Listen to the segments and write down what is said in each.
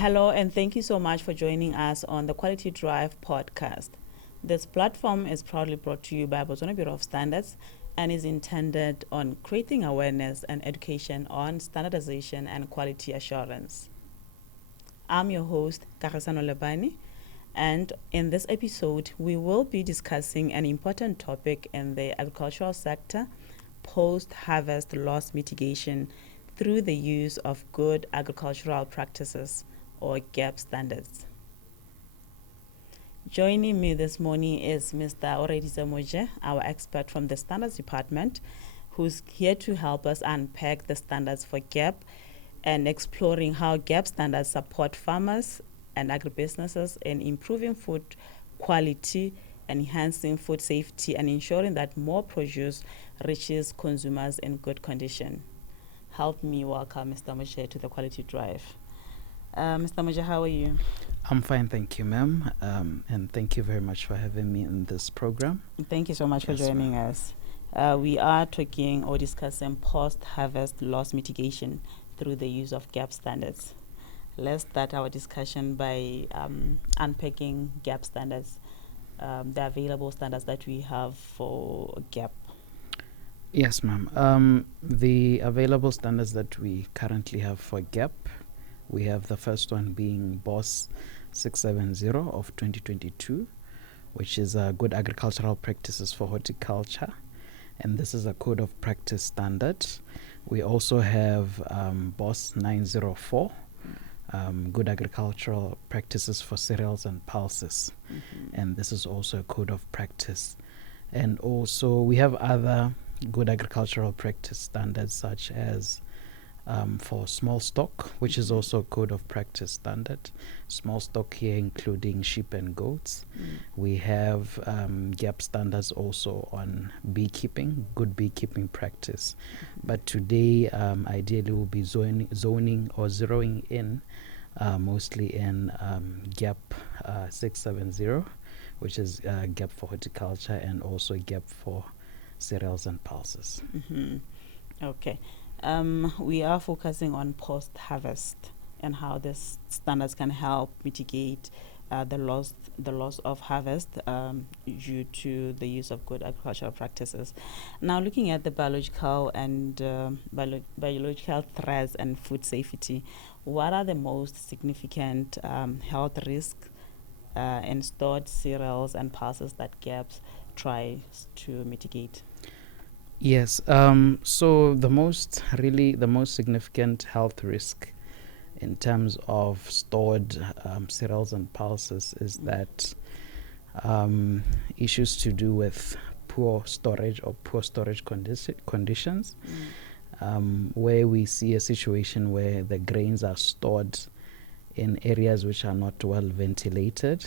Hello, and thank you so much for joining us on the Quality Drive podcast. This platform is proudly brought to you by Botswana Bureau of Standards and is intended on creating awareness and education on standardization and quality assurance. I'm your host, 𝐏𝐎𝐒𝐒, and in this episode, we will be discussing an important topic in the agricultural sector, post-harvest loss mitigation through the use of good agricultural practices, or 𝐴𝐵 standards. Joining me this morning is Mr. Moje, our expert from the Standards Department, who's here to help us unpack the standards for 𝐴𝐵 and exploring how 𝐴𝐵 standards support farmers and agribusinesses in improving food quality, enhancing food safety, and ensuring that more produce reaches consumers in good condition. Help me welcome Mr. Moje to the Quality Drive. Mr. Moje, how are you? I'm fine, thank you, ma'am. And thank you very much for having me in this program. Thank you so much for joining us. We are talking or discussing post-harvest loss mitigation through the use of 𝐴𝐵 standards. Let's start our discussion by unpacking 𝐴𝐵 standards, the available standards that we have for 𝐴𝐵. Yes, ma'am. The available standards that we currently have for 𝐴𝐵, we have the first one being BOSS 670 of 2022, which is Good Agricultural Practices for Horticulture, and this is a code of practice standard. We also have BOSS 904, Good Agricultural Practices for Cereals and Pulses, and this is also a code of practice. And also we have other good agricultural practice standards, such as for small stock, which is also a code of practice standard. Small stock here including sheep and goats. We have 𝐴𝐵 standards also on beekeeping, good beekeeping practice. But today, ideally, we'll be zoning or zeroing in mostly in 𝐴𝐵 670, which is 𝐴𝐵 for horticulture, and also 𝐴𝐵 for cereals and pulses. Okay. We are focusing on post-harvest and how these standards can help mitigate the loss of harvest due to the use of good agricultural practices. Now, looking at the biological and biological threats and food safety, what are the most significant health risks in stored cereals and pulses that 𝐴𝐵 tries to mitigate? Yes, so the most significant health risk in terms of stored cereals and pulses is that issues to do with poor storage conditions, where we see a situation where the grains are stored in areas which are not well ventilated,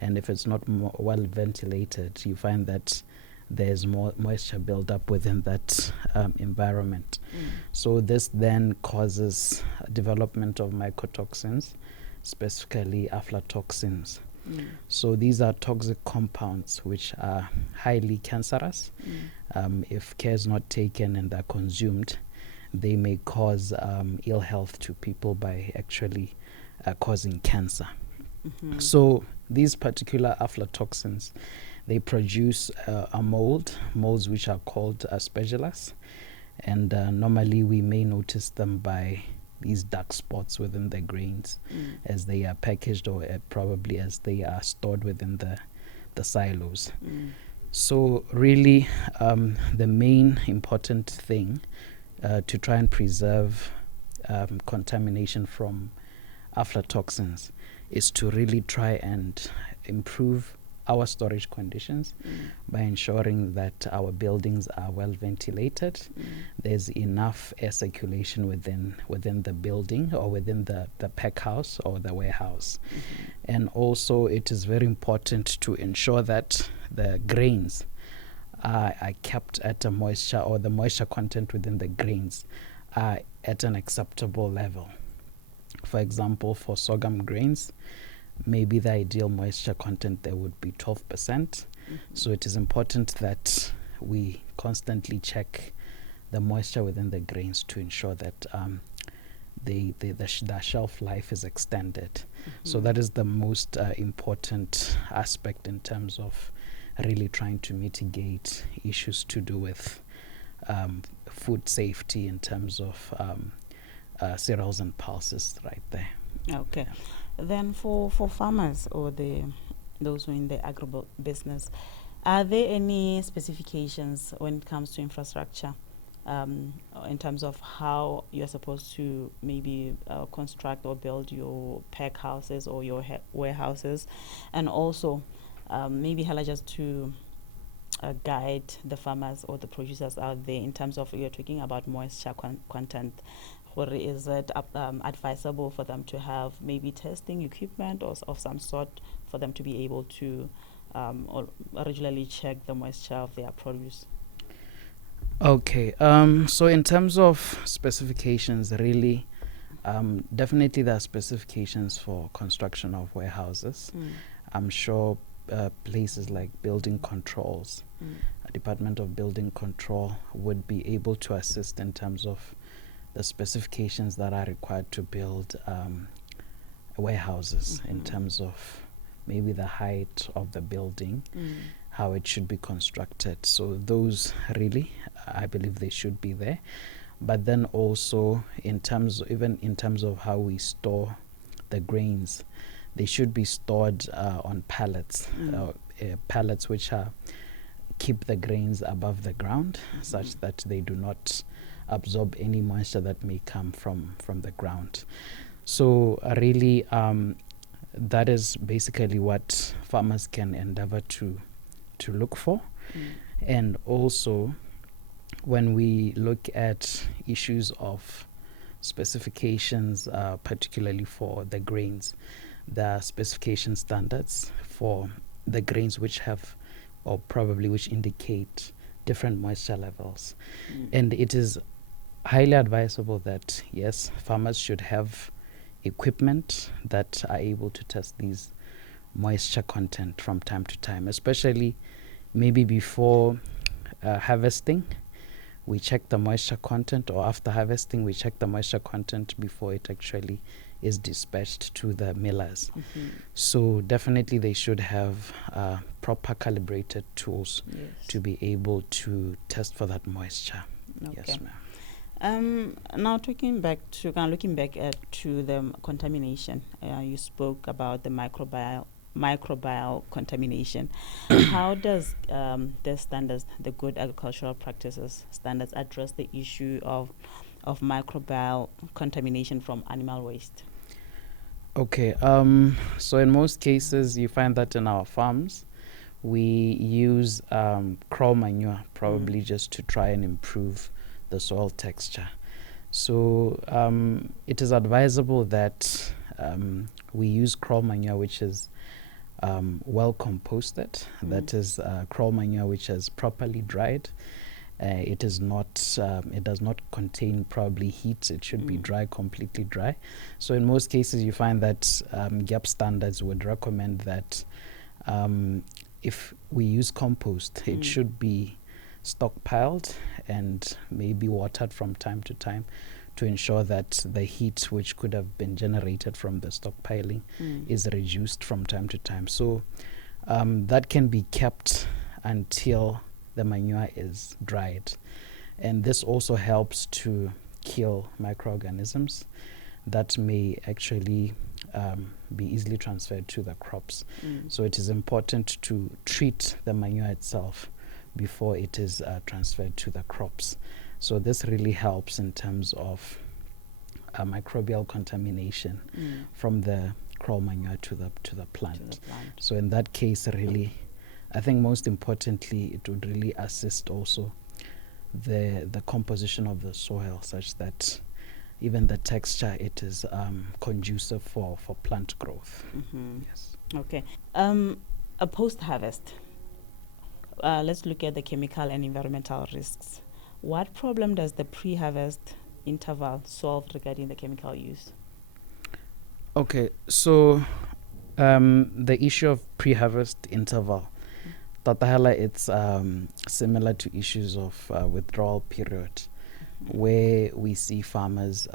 and if it's not well ventilated, you find that there's more moisture build up within that environment. So this then causes development of mycotoxins, specifically aflatoxins. So these are toxic compounds which are highly cancerous. If care is not taken and are consumed, they may cause ill health to people by actually causing cancer. So these particular aflatoxins, they produce molds which are called aspergillus, and normally we may notice them by these dark spots within the grains as they are packaged, or probably as they are stored within the silos. So really the main important thing to try and preserve contamination from aflatoxins is to really try and improve our storage conditions by ensuring that our buildings are well ventilated. There's enough air circulation within the building, or within the pack house or the warehouse. And also it is very important to ensure that the grains are kept at a moisture, or the moisture content within the grains are at an acceptable level. For example, for sorghum grains, maybe the ideal moisture content there would be 12%. So it is important that we constantly check the moisture within the grains to ensure that the shelf life is extended. So that is the most important aspect in terms of really trying to mitigate issues to do with food safety in terms of cereals and pulses right there. Okay. Then for farmers or those who are in the agribusiness, are there any specifications when it comes to infrastructure in terms of how you're supposed to maybe construct or build your pack houses or your warehouses? And also maybe Hela, just to guide the farmers or the producers out there in terms of, you're talking about moisture content. Or is it advisable for them to have maybe testing equipment or of some sort for them to be able to or regularly check the moisture of their produce? Okay, so in terms of specifications, really, definitely there are specifications for construction of warehouses. I'm sure places like building controls, Department of Building Control would be able to assist in terms of the specifications that are required to build warehouses in terms of maybe the height of the building, how it should be constructed. So those really, I believe they should be there. But then also even in terms of how we store the grains, they should be stored on pallets, pallets which keep the grains above the ground, such that they do not absorb any moisture that may come from the ground. So really, that is basically what farmers can endeavor to look for. And also, when we look at issues of specifications, particularly for the grains, there are specification standards for the grains which have, or probably which indicate different moisture levels. And it is highly advisable that, yes, farmers should have equipment that are able to test these moisture content from time to time, especially maybe before harvesting. We check the moisture content, or after harvesting, we check the moisture content before it actually is dispatched to the millers. So definitely they should have proper calibrated tools to be able to test for that moisture. Okay. Yes, ma'am. Now looking back to the contamination, you spoke about the microbial contamination. How does the standards, the good agricultural practices standards, address the issue of microbial contamination from animal waste? Okay, so in most cases you find that in our farms we use 𝐾𝐻 manure, probably just to try and improve the soil texture. So it is advisable that we use 𝐾𝐻 manure which is well composted. That is 𝐾𝐻 manure which is properly dried. It does not contain probably heat. It should be dry, completely dry. So in most cases you find that 𝐷AP standards would recommend that if we use compost, it should be stockpiled and maybe watered from time to time to ensure that the heat which could have been generated from the stockpiling is reduced from time to time. So that can be kept until the manure is dried. And this also helps to kill microorganisms that may actually be easily transferred to the crops. So it is important to treat the manure itself before it is transferred to the crops. So this really helps in terms of microbial contamination from the 𝐾𝐻 manure to the plant. So in that case, really, I think most importantly, it would really assist also the composition of the soil, such that even the texture, it is conducive for plant growth. Yes. Okay. A post-harvest, let's look at the chemical and environmental risks. What problem does the pre-harvest interval solve regarding the chemical use? Okay, so the issue of pre-harvest interval, Tatahela, it's similar to issues of withdrawal period, where we see farmers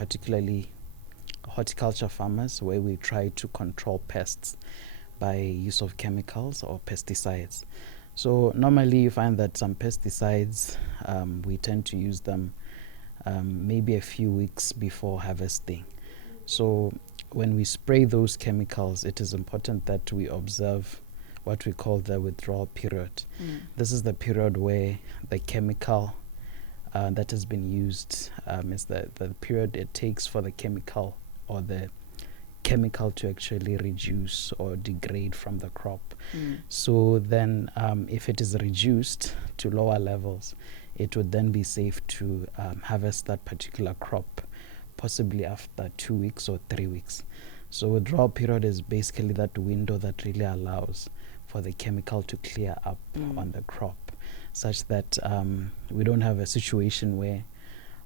particularly horticulture farmers, where we try to control pests by use of chemicals or pesticides. So normally you find that some pesticides, we tend to use them maybe a few weeks before harvesting. So when we spray those chemicals, it is important that we observe what we call the withdrawal period. This is the period where the chemical that has been used is the period it takes for the chemical or the chemical to actually reduce or degrade from the crop. So then if it is reduced to lower levels, it would then be safe to harvest that particular crop, possibly after 2 weeks or 3 weeks. So withdrawal period is basically that window that really allows for the chemical to clear up on the crop, such that we don't have a situation where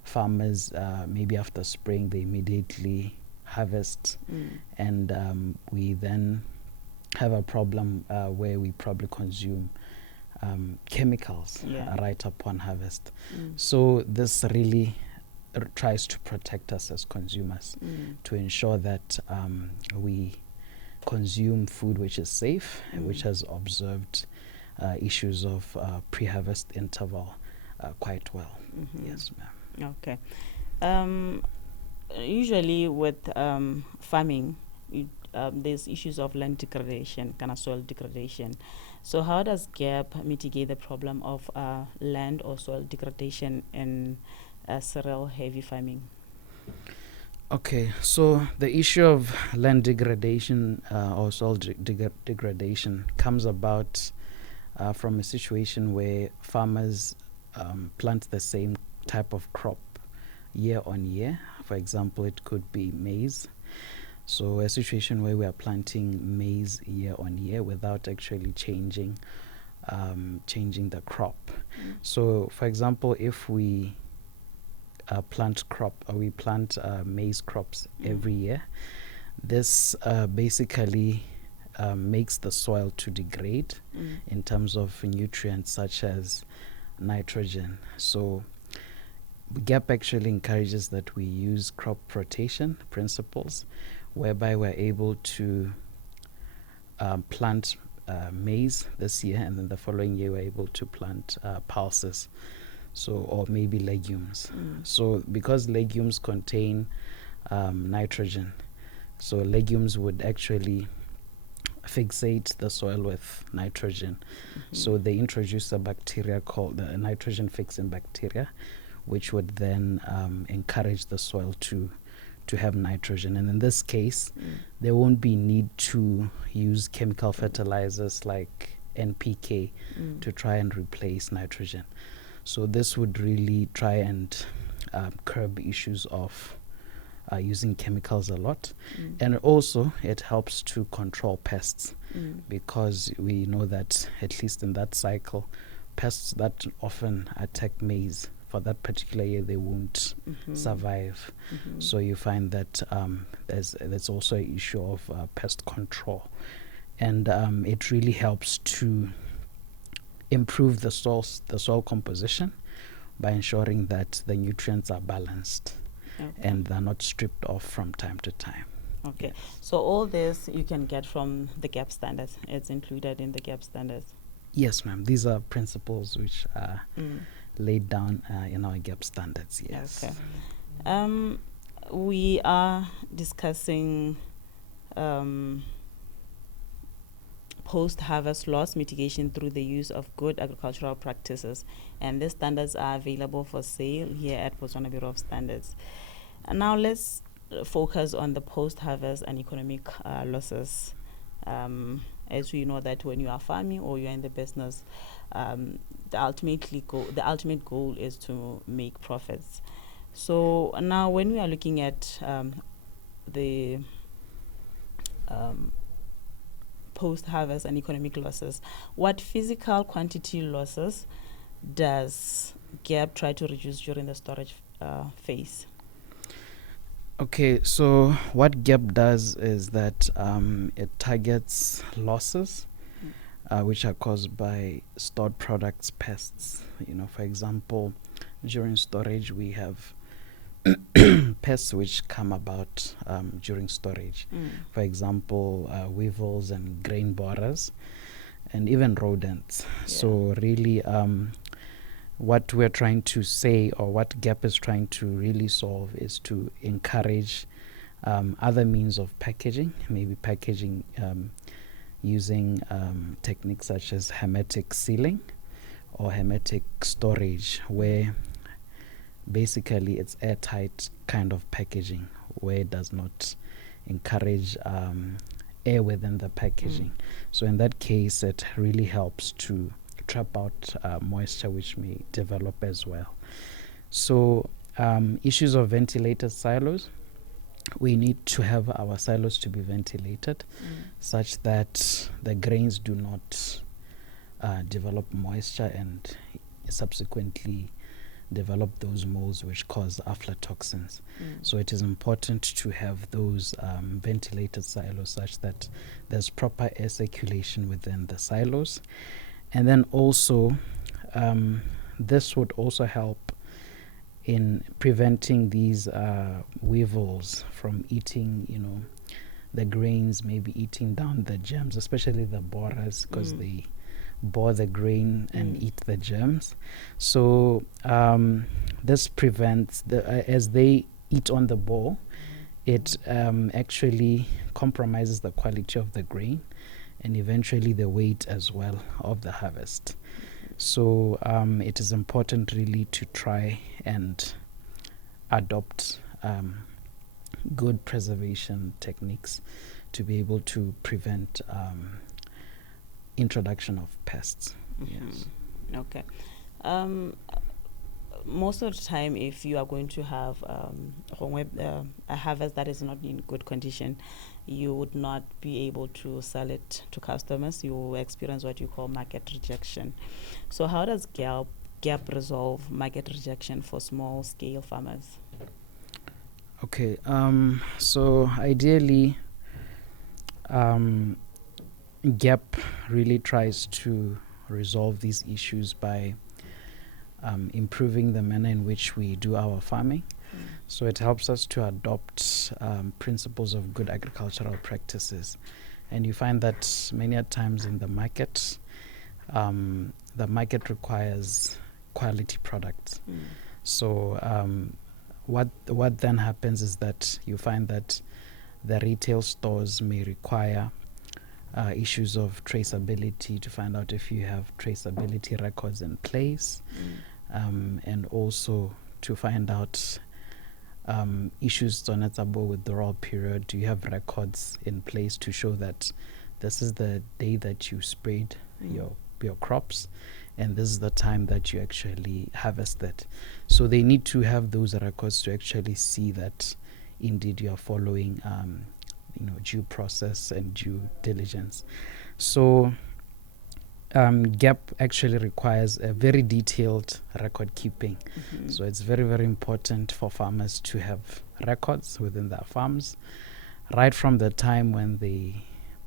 farmers, maybe after spraying, they immediately harvest, and we then have a problem where we probably consume chemicals right upon harvest. So this really tries to protect us as consumers, to ensure that we consume food which is safe and which has observed issues of pre-harvest interval quite well. Yes, ma'am. Okay. Usually with farming, there's issues of land degradation, kind of soil degradation. So how does 𝐏𝐻𝐒 mitigate the problem of land or soil degradation in cereal-heavy farming? Okay, so the issue of land degradation or soil degradation comes about from a situation where farmers plant the same type of crop year on year. For example, it could be maize. So a situation where we are planting maize year on year without actually changing the crop. So for example, if we plant maize crops every year, this basically makes the soil to degrade in terms of nutrients such as nitrogen. So 𝐏𝐻𝐒 actually encourages that we use crop rotation principles, whereby we're able to plant maize this year, and then the following year we're able to plant pulses, or maybe legumes. So because legumes contain nitrogen, so legumes would actually fixate the soil with nitrogen. So they introduce a bacteria called the nitrogen fixing bacteria, which would then encourage the soil to have nitrogen. And in this case, there won't be need to use chemical fertilizers like NPK to try and replace nitrogen. So this would really try and curb issues of using chemicals a lot. And also it helps to control pests, because we know that at least in that cycle, pests that often attack maize, for that particular year they won't survive. So you find that there's also an issue of pest control, and it really helps to improve the soil composition by ensuring that the nutrients are balanced and they're not stripped off from time to time. Okay, so all this you can get from the 𝐏𝐻𝐒 standards. It's included in the 𝐏𝐻𝐒 standards. Yes, ma'am. These are principles which are laid down in our 𝐏𝐻𝐒 standards. Yes. Okay. We are discussing post-harvest loss mitigation through the use of good agricultural practices, and these standards are available for sale here at Botswana Bureau of Standards. And now let's focus on the post-harvest and economic losses. As we know that when you are farming or you are in the business, the ultimate goal is to make profits. So now when we are looking at the post-harvest and economic losses, what physical quantity losses does 𝐏𝐻𝐒 try to reduce during the storage phase? Okay, so what 𝐏𝐻𝐒 does is that it targets losses which are caused by stored products, pests. For example, during storage we have pests which come about during storage. Mm. For example, weevils and grain borers, and even rodents. Yeah. So really, what we're trying to say, or what GAP is trying to really solve, is to encourage other means of packaging, maybe packaging using techniques such as hermetic sealing or hermetic storage, where basically it's airtight kind of packaging, where it does not encourage air within the packaging. So in that case, it really helps to trap out moisture which may develop as well. So issues of ventilated silos, we need to have our silos to be ventilated such that the grains do not develop moisture and subsequently develop those molds which cause aflatoxins. So it is important to have those ventilated silos such that there's proper air circulation within the silos. And then also, this would also help in preventing these weevils from eating, the grains, maybe eating down the germs, especially the borers, because they bore the grain and eat the germs. So this prevents, as they eat on the bore, it actually compromises the quality of the grain and eventually the weight as well of the harvest. So it is important really to try and adopt good preservation techniques to be able to prevent introduction of pests. Yes. Okay. Most of the time, if you are going to have a harvest that is not in good condition, you would not be able to sell it to customers. You will experience what you call market rejection. So how does GAP resolve market rejection for small-scale farmers? Okay. So ideally, GAP really tries to resolve these issues by improving the manner in which we do our farming. So it helps us to adopt principles of good agricultural practices. And you find that many a times in the market requires quality products. So what then happens is that you find that the retail stores may require issues of traceability to find out if you have traceability records in place, and also to find out issues on itsabo withdrawal period. Do you have records in place to show that this is the day that you sprayed your crops and this is the time that you actually harvested? So they need to have those records to actually see that indeed you are following due process and due diligence. So GAP actually requires a very detailed record keeping. So it's very, very important for farmers to have records within their farms, right from the time when they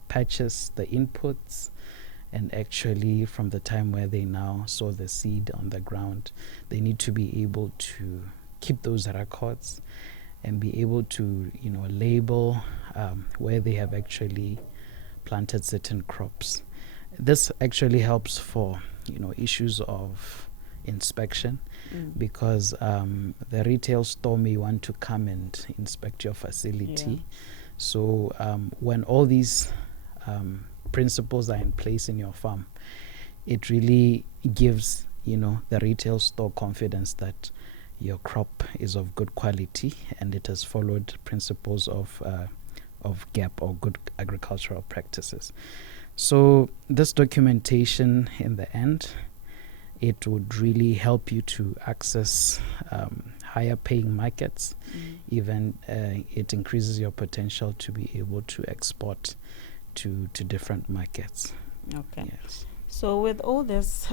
purchase the inputs, and actually from the time where they now sow the seed on the ground. They need to be able to keep those records and be able to label where they have actually planted certain crops. This actually helps for issues of inspection, because the retail store may want to come and inspect your facility. So when all these principles are in place in your farm, it really gives the retail store confidence that your crop is of good quality and it has followed principles of GAP, or good agricultural practices. So this documentation, in the end, it would really help you to access higher paying markets. Even it increases your potential to be able to export to different markets. Okay. Yes. So with all this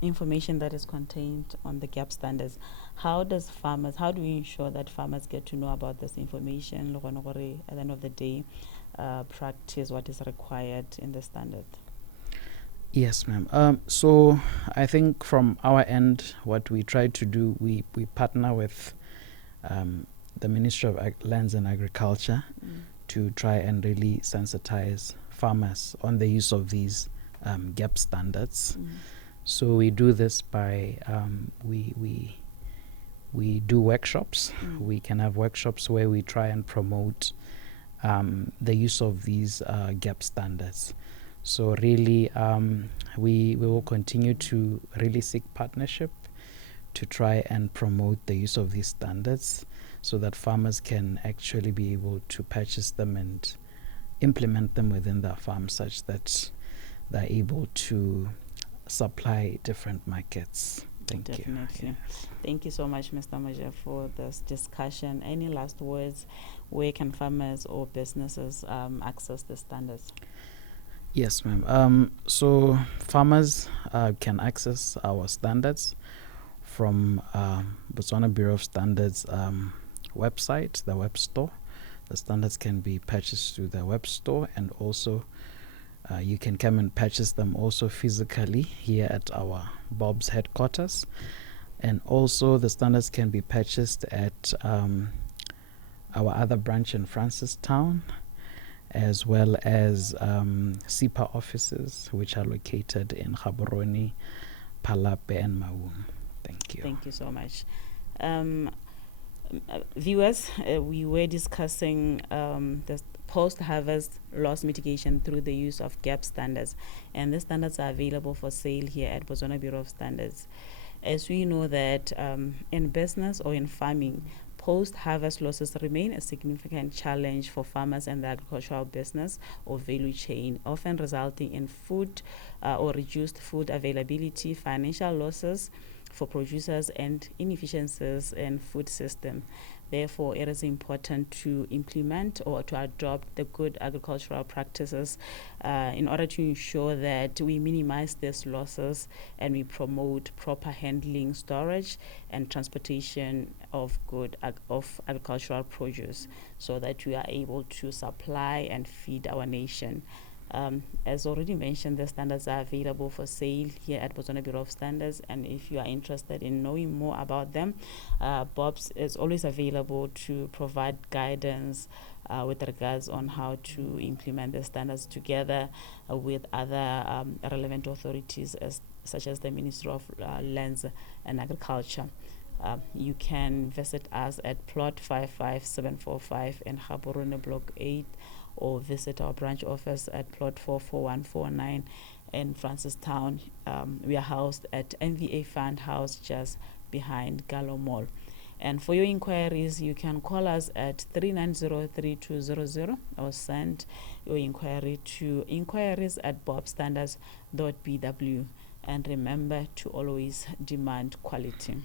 information that is contained on the GAP standards, how do we ensure that farmers get to know about this information, at the end of the day, practice what is required in the standard? Yes, ma'am. So I think from our end, what we try to do, we partner with the Ministry of Lands and Agriculture to try and really sensitize farmers on the use of these GAP standards. So we do this by we do workshops. We can have workshops where we try and promote the use of these GAP standards. So really, we will continue to really seek partnership to try and promote the use of these standards so that farmers can actually be able to purchase them and implement them within their farm such that they're able to supply different markets. Thank you. Definitely. Thank you so much, Mr. Moje, for this discussion. Any last words? Where can farmers or businesses access the standards? Yes, ma'am. So farmers can access our standards from Botswana Bureau of Standards website, the web store. The standards can be purchased through the web store, and also you can come and purchase them also physically here at our Bob's headquarters. And also the standards can be purchased at our other branch in Francistown, as well as SIPA offices, which are located in Gaborone, Palape, and Maun. Thank you. Thank you so much. Viewers, we were discussing the post-harvest loss mitigation through the use of GAP standards, and the standards are available for sale here at Botswana Bureau of Standards. As we know that in business or in farming, post-harvest losses remain a significant challenge for farmers and the agricultural business or value chain, often resulting in food or reduced food availability, financial losses for producers, and inefficiencies in food system. Therefore, it is important to implement or to adopt the good agricultural practices in order to ensure that we minimize these losses and we promote proper handling, storage, and transportation of agricultural produce so that we are able to supply and feed our nation. As already mentioned, the standards are available for sale here at Botswana Bureau of Standards, and if you are interested in knowing more about them, Bob's is always available to provide guidance with regards on how to implement the standards together with other relevant authorities such as the Ministry of Lands and Agriculture. You can visit us at plot 55745 in Gaborone Block 8, or visit our branch office at plot 44149 in Francistown. We are housed at NVA Fund House just behind Gallo Mall. And for your inquiries, you can call us at 390-3200 or send your inquiry to inquiries@bobstandards.bw. And remember to always demand quality.